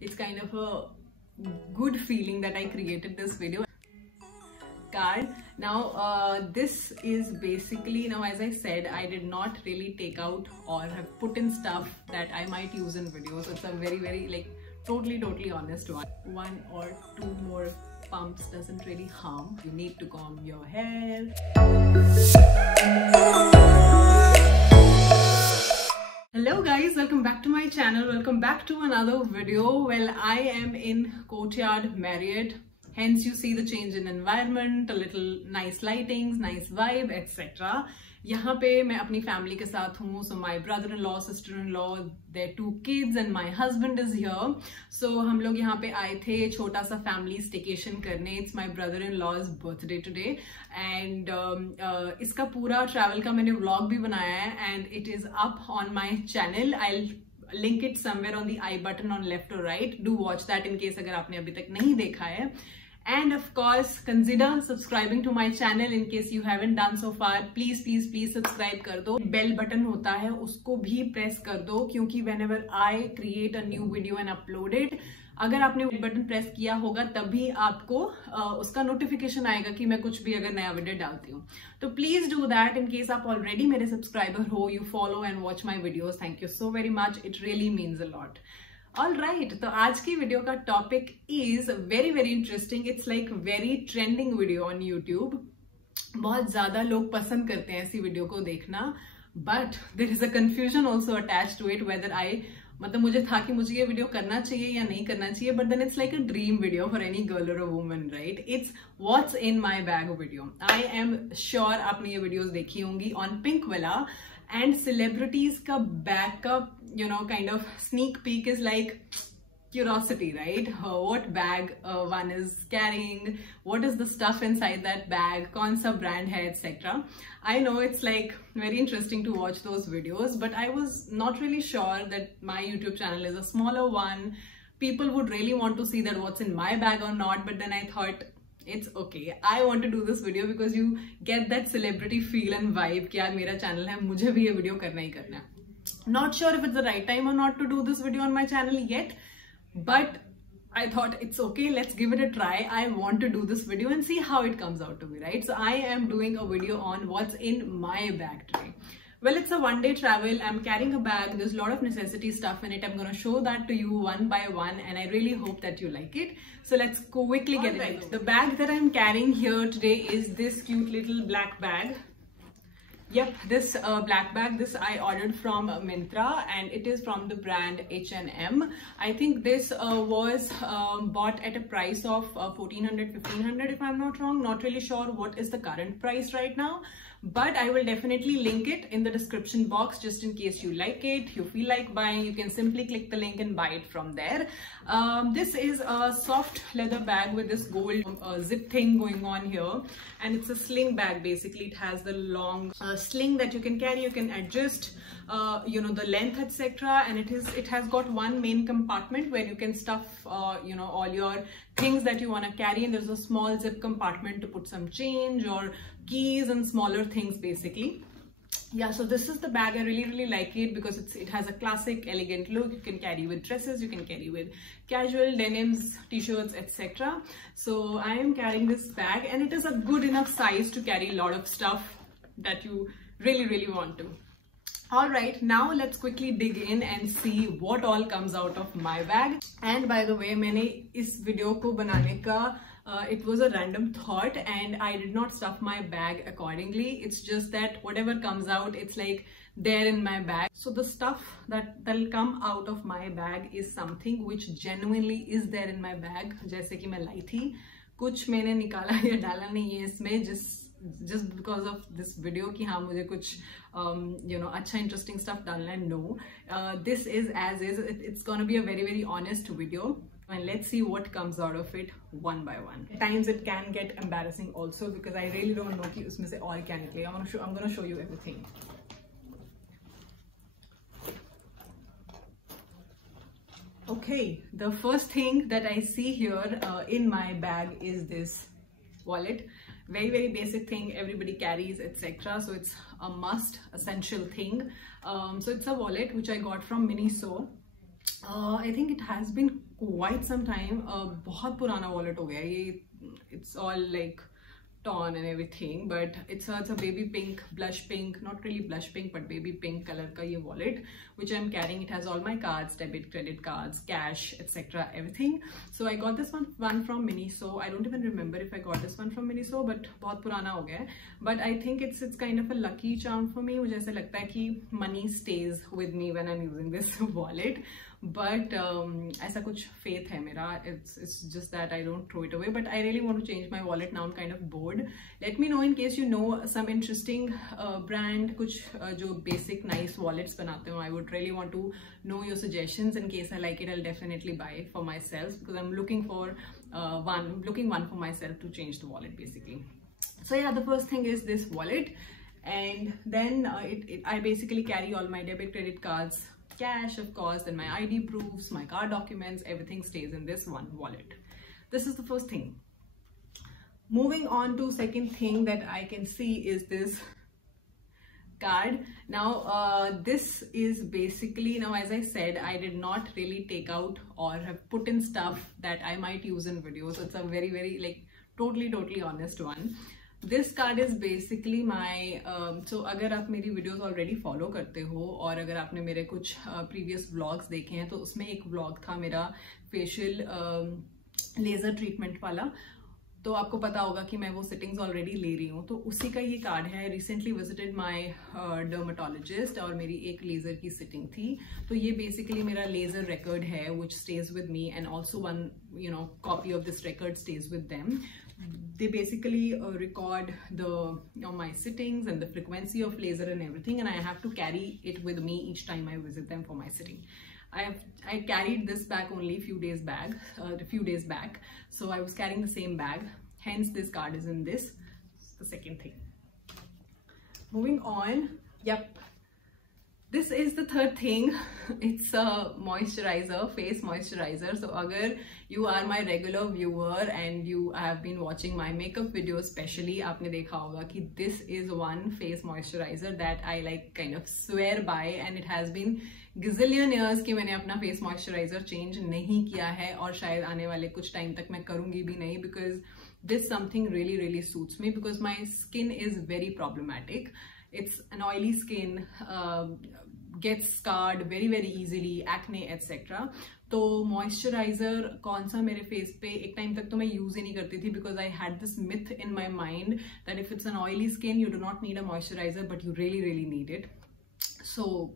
it's kind of a good feeling that I created this video. Card. Now this is basically, now as I said, I did not really take out or have put in stuff that I might use in videos. It's a very like totally honest one. One or two more pumps doesn't really harm. You need to comb your hair. Hello guys, welcome back to my channel. Welcome back to another video. Well, I am in Courtyard Marriott. Hence you see the change in environment, a little nice lightings, nice vibe, etc. यहाँ पे मैं अपनी family के साथ हूँ. So my brother-in-law, sister-in-law, their 2 kids and my husband is here. So हम लोग यहाँ पे आए थे छोटा सा family staycation करने. It's my brother-in-law's birthday today and इसका पूरा travel का मैंने vlog भी बनाया है and it is up on my channel. I'll link it somewhere on the I button on left or right. Do watch that in case अगर आपने अभी तक नहीं देखा है. And of course, consider subscribing to my channel in case you haven't done so far. Please subscribe कर दो. Bell button होता है, उसको भी press कर दो क्योंकि whenever I create a new video and upload it, अगर आपने बटन प्रेस किया होगा तभी आपको उसका नोटिफिकेशन आएगा कि मैं कुछ भी अगर नया वीडियो डालती हूँ. तो please do that in case आप ऑलरेडी मेरे सब्सक्राइबर हो. You follow and watch my videos. Thank you so very much. It really means a lot. All right, तो आज की वीडियो का topic is very interesting. It's like very trending video on YouTube. बहुत ज्यादा लोग पसंद करते हैं ऐसी वीडियो को देखना. But there is a confusion also attached to it whether I, मतलब मुझे था कि मुझे ये वीडियो करना चाहिए या नहीं करना चाहिए. But then it's like a dream video for any girl or a woman, right? It's what's in my bag video. I am sure आपने ये वीडियोस देखी होंगी on Pinkvilla and celebrities ka backup, you know, kind of sneak peek is like curiosity, right? What bag one is carrying, what is the stuff inside that bag, kaun sa brand hai, etc. I know it's like very interesting to watch those videos, but I was not really sure that my YouTube channel is a smaller one. People would really want to see that what's in my bag or not, but then I thought it's okay. I want to do this video because you get that celebrity feel and vibe कि यार मेरा channel है, मुझे भी ये video करना ही करना है. Not sure if it's the right time or not to do this video on my channel yet, but I thought it's okay, let's give it a try. I want to do this video and see how it comes out to be, right? So I am doing a video on what's in my bag today. Well, it's a one-day travel. I'm carrying a bag. There's a lot of necessity stuff in it. I'm going to show that to you one by one and I really hope that you like it. So let's quickly get it. The bag that I'm carrying here today is this cute little black bag. Yep, this black bag, this I ordered from Myntra and it is from the brand H&M. I think this was bought at a price of 1400-1500 if I'm not wrong. Not really sure what is the current price right now, but I will definitely link it in the description box just in case you like it, you feel like buying. You can simply click the link and buy it from there. This is a soft leather bag with this gold zip thing going on here, and it's a sling bag basically. It has the long sling that you can carry. You can adjust you know, the length, etc. and it has got one main compartment where you can stuff you know, all your things that you want to carry, and there's a small zip compartment to put some change or keys and smaller things basically. Yeah, so this is the bag. I really like it because it has a classic elegant look. You can carry with dresses, you can carry with casual denims, t-shirts, etc. So I am carrying this bag and it is a good enough size to carry a lot of stuff that you really want to. Alright, now let's quickly dig in and see what all comes out of my bag. And by the way, मैंने इस video को बनाने का it was a random thought and I did not stuff my bag accordingly. It's just that whatever comes out, it's like there in my bag. So the stuff that'll come out of my bag is something which genuinely is there in my bag. जैसे कि मैं लाई थी, कुछ मैंने निकाला या डाला नहीं है इसमें, just because of this video कि हाँ मुझे कुछ you know, अच्छा interesting stuff डालना है. No, this is as is. It's gonna be a very honest video. And let's see what comes out of it one by one. At times it can get embarrassing also because I really don't know कि उसमें से और क्या निकलेगा. I'm gonna show you everything. Okay, the first thing that I see here in my bag is this wallet. Very basic thing everybody carries, etc. So it's a must, essential thing. So it's a wallet which I got from Miniso. I think it has been quite some time. बहुत पुराना wallet हो गया ये. It's all like torn and everything, but it's a baby pink, blush pink, not really blush pink but baby pink color का ये wallet which I'm carrying. It has all my cards, debit, credit cards, cash, etc. everything. So I got this one from Miniso. I don't even remember if I got this one from Miniso, but बहुत पुराना हो गया है. But I think it's kind of a lucky charm for me. मुझे ऐसा लगता है कि money stays with me when I'm using this wallet. But ऐसा कुछ faith है मेरा. It's just that I don't throw it away. But I really want to change my wallet now. I'm kind of bored. Let me know in case you know some interesting brand, कुछ जो basic nice wallets बनाते हो. I would really want to know your suggestions. In case I like it, I'll definitely buy it for myself because I'm looking for one for myself to change the wallet basically. So yeah, the first thing is this wallet, and then I basically carry all my debit, credit cards, cash of course, and my ID proofs, my car documents, everything stays in this one wallet. This is the first thing. Moving on to second thing that I can see is this card. Now this is basically, now as I said, I did not really take out or have put in stuff that I might use in videos. It's a very like totally honest one. This card is basically my so अगर आप मेरी videos already follow करते हो और अगर आपने मेरे कुछ previous vlogs देखे हैं तो उसमें एक vlog था मेरा facial laser treatment वाला, तो आपको पता होगा कि मैं वो sittings already ले रही हूँ, तो उसी का ये कार्ड है. Recently visited my dermatologist और मेरी एक लेज़र की sitting थी, तो ये basically मेरा laser record है which stays with me, and also one copy of this record stays with them. They basically record my sittings and the frequency of laser and everything, and I have to carry it with me each time I visit them for my sitting. I carried this bag only a few days back, so I was carrying the same bag, hence this card is in this. The second thing. Moving on, yep, this is the third thing. It's a moisturizer, face moisturizer. So agar you are my regular viewer and you have been watching my makeup videos especially, aapne dekha hoga ki this is one face moisturizer that I like kind of swear by, and it has been gazillion years कि मैंने अपना face moisturizer change नहीं किया है और शायद आने वाले कुछ time तक मैं करूँगी भी नहीं, because this something really suits me because my skin is very problematic. It's an oily skin, gets scarred very easily, acne etc. तो moisturizer कौन सा मेरे face पे एक time तक तो मैं use ही नहीं करती थी because I had this myth in my mind that if it's an oily skin you do not need a moisturizer, but you really need it. So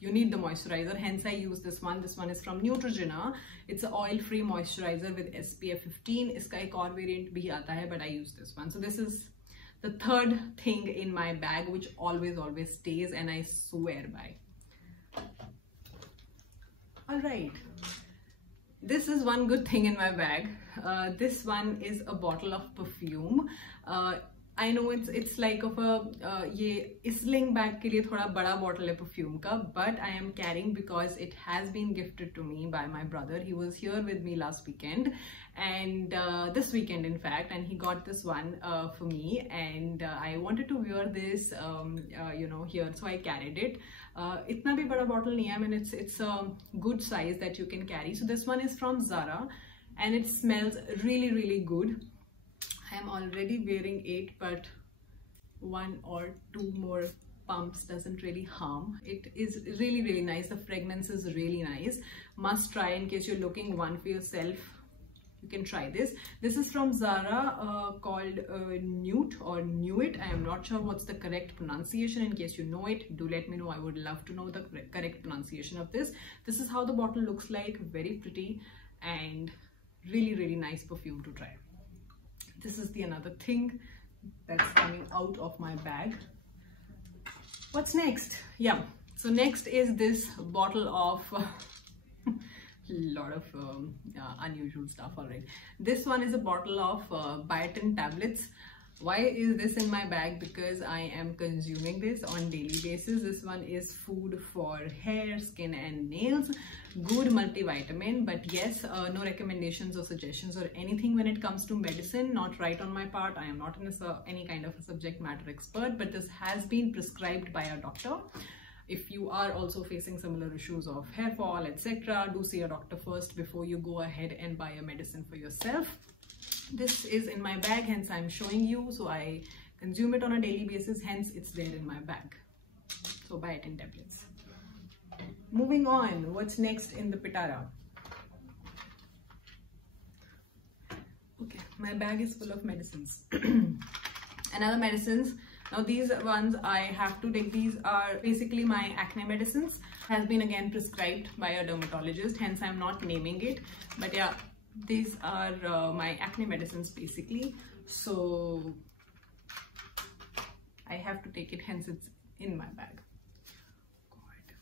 you need the moisturizer, hence I use this one. This one is from Neutrogena. It's an oil-free moisturizer with SPF 15. इसका एक और variant भी आता है, but I use this one. So this is the third thing in my bag which always stays and I swear by. Alright, this is one good thing in my bag. This one is a bottle of perfume. I know it's like of a ये sling bag के लिए थोड़ा बड़ा bottle है perfume का, but I am carrying because it has been gifted to me by my brother. He was here with me last weekend, and this weekend in fact, and he got this one for me, and I wanted to wear this here, so I carried it. इतना भी बड़ा bottle नहीं है, I mean it's a good size that you can carry. So this one is from Zara and it smells really good. I am already wearing it, but one or two more pumps doesn't really harm. It is really nice. The fragrance is really nice. Must try in case you're looking one for yourself. You can try this. This is from Zara called Nude or Nuit. I am not sure what's the correct pronunciation. In case you know it, do let me know. I would love to know the correct pronunciation of this. This is how the bottle looks like. Very pretty and really nice perfume to try. This is the another thing that's coming out of my bag. What's next? Yeah, so next is this bottle of lot of unusual stuff already. This one is a bottle of biotin tablets. Why is this in my bag? Because I am consuming this on daily basis. This one is food for hair, skin and nails. Good multivitamin, but yes, no recommendations or suggestions or anything when it comes to medicine. Not right on my part. I am not any kind of a subject matter expert, but this has been prescribed by a doctor. if you are also facing similar issues of hair fall, etc., do see a doctor first before you go ahead and buy a medicine for yourself. This is in my bag, hence I'm showing you. So I consume it on a daily basis, hence it's there in my bag. So buy it in tablets. Moving on, what's next in the Pitara? Okay, my bag is full of medicines. Another medicines. Now these ones I have to take. These are basically my acne medicines. Has been again prescribed by a dermatologist, hence I'm not naming it. But yeah, these are my acne medicines basically. So I have to take it, hence it's in my bag. God,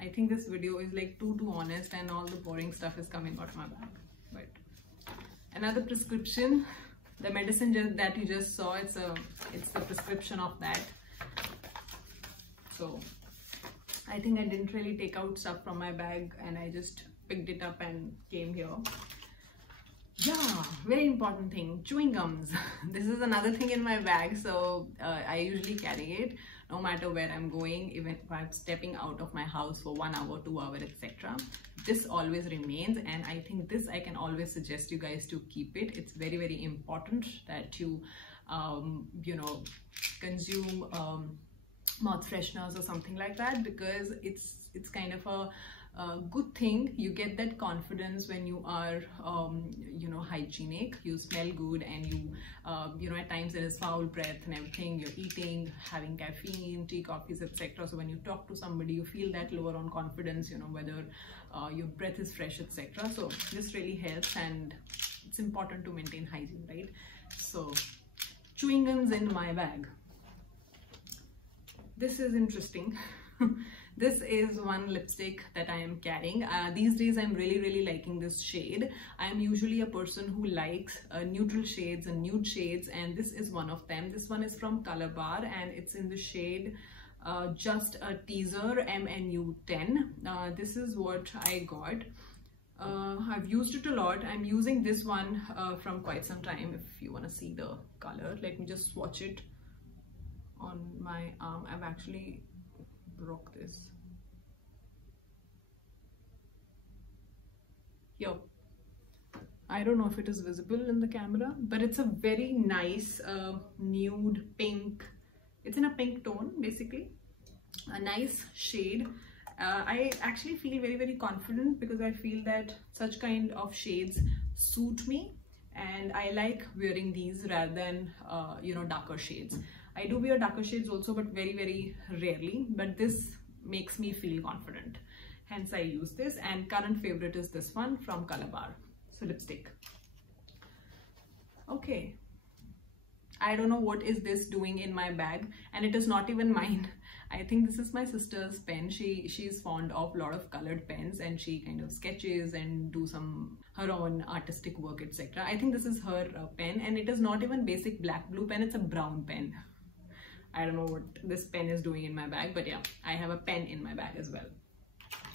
I think this video is like too honest and all the boring stuff is coming out of my bag. But another prescription. The medicine that you just saw, it's the prescription of that. So I think I didn't really take out stuff from my bag and I just picked it up and came here. Yeah, very important thing, chewing gums. This is another thing in my bag, so I usually carry it no matter where I'm going, even if I'm stepping out of my house for 1 hour, 2 hours, etc. This always remains, and I think this I can always suggest you guys to keep it. It's very, very important that you you know, consume mouth fresheners or something like that, because it's kind of a good thing. You get that confidence when you are you know, hygienic, you smell good, and you know, at times there is foul breath and everything, you're eating, having caffeine, tea, coffees, etc. So when you talk to somebody, you feel that lower on confidence, you know, whether your breath is fresh, etc. So this really helps, and it's important to maintain hygiene, right? So chewing gums in my bag. This is interesting. This is one lipstick that I am carrying. These days I'm really liking this shade. I am usually a person who likes neutral shades and nude shades, and this is one of them. This one is from Color Bar and it's in the shade Just a Teaser MNU10. This is what I got. I've used it a lot. I'm using this one from quite some time. If you want to see the color, let me just swatch it on my arm. I've actually broke this. Yo, I don't know if it is visible in the camera, but it's a very nice nude pink. It's in a pink tone, basically a nice shade. I actually feel very confident because I feel that such kind of shades suit me, and I like wearing these rather than you know, darker shades. I do wear darker shades also, but very rarely, but this makes me feel confident, hence I use this. And current favorite is this one from Color Bar. So lipstick. Okay, I don't know what is this doing in my bag, and it is not even mine. I think this is my sister's pen. She's fond of a lot of colored pens, and she kind of sketches and do some her own artistic work, etc. I think this is her pen, and it is not even basic black glue pen, it's a brown pen. I don't know what this pen is doing in my bag, but yeah, I have a pen in my bag as well.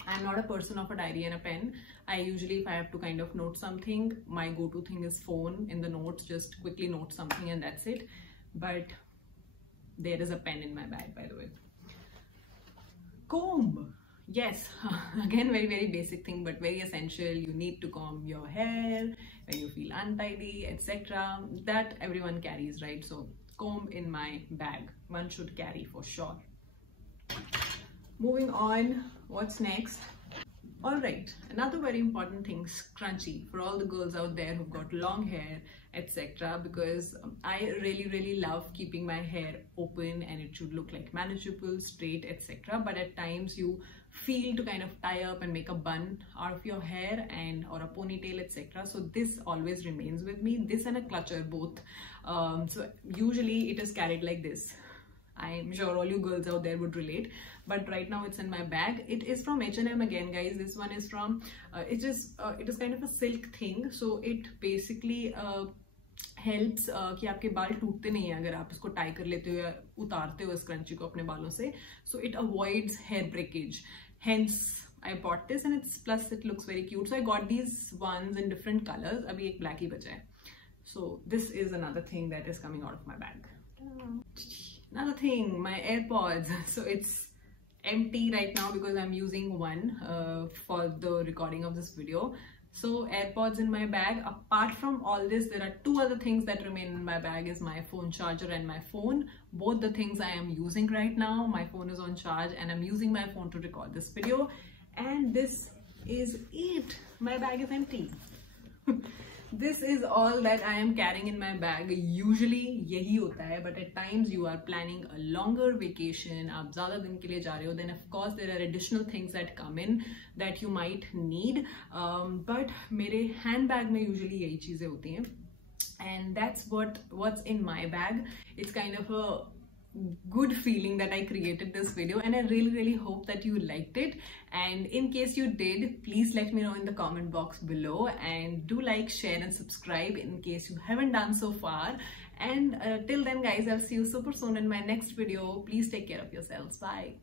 I'm not a person of a diary and a pen. I usually, if I have to kind of note something, my go-to thing is phone. In the notes, just quickly note something and that's it. But there is a pen in my bag, by the way. Comb. Yes, again, very basic thing, but very essential. You need to comb your hair when you feel untidy, etc. That everyone carries, right? So comb in my bag, one should carry for sure. Moving on, what's next? All right, another very important thing, scrunchie, for all the girls out there who've got long hair, etc. Because I really love keeping my hair open and it should look like manageable, straight, etc. But at times you feel to kind of tie up and make a bun out of your hair and or a ponytail, etc. So this always remains with me. This and a clutcher, both. So usually it is carried like this. I'm sure all you girls out there would relate, but right now it's in my bag. It is from H&M again, guys. This one is from it is kind of a silk thing, so it basically helps कि आपके बाल टूटते नहीं हैं अगर आप इसको tie कर लेते हो या उतारते हो स्क्रंची को अपने बालों से. So it avoids hair breakage. Hence I bought this, and it's plus it looks very cute. So I got these ones in different colors. अभी एक black ही बचा है. So this is another thing that is coming out of my bag. Another thing, my AirPods. So it's empty right now because I'm using one for the recording of this video. So AirPods in my bag. Apart from all this, there are two other things that remain in my bag, is my phone charger and my phone. Both the things I am using right now. My phone is on charge and I'm using my phone to record this video. And this is it. My bag is empty. This is all that I am carrying in my bag. Usually यही होता है, but at times you are planning a longer vacation, आप ज़्यादा दिन के लिए जा रहे हो, then of course there are additional things that come in that you might need. But मेरे handbag में usually यही चीज़ें होती हैं, and that's what's in my bag. It's kind of a good feeling that I created this video, and I really hope that you liked it. And in case you did, please let me know in the comment box below, and do like, share and subscribe in case you haven't done so far. And till then guys, I'll see you super soon in my next video. Please take care of yourselves. Bye.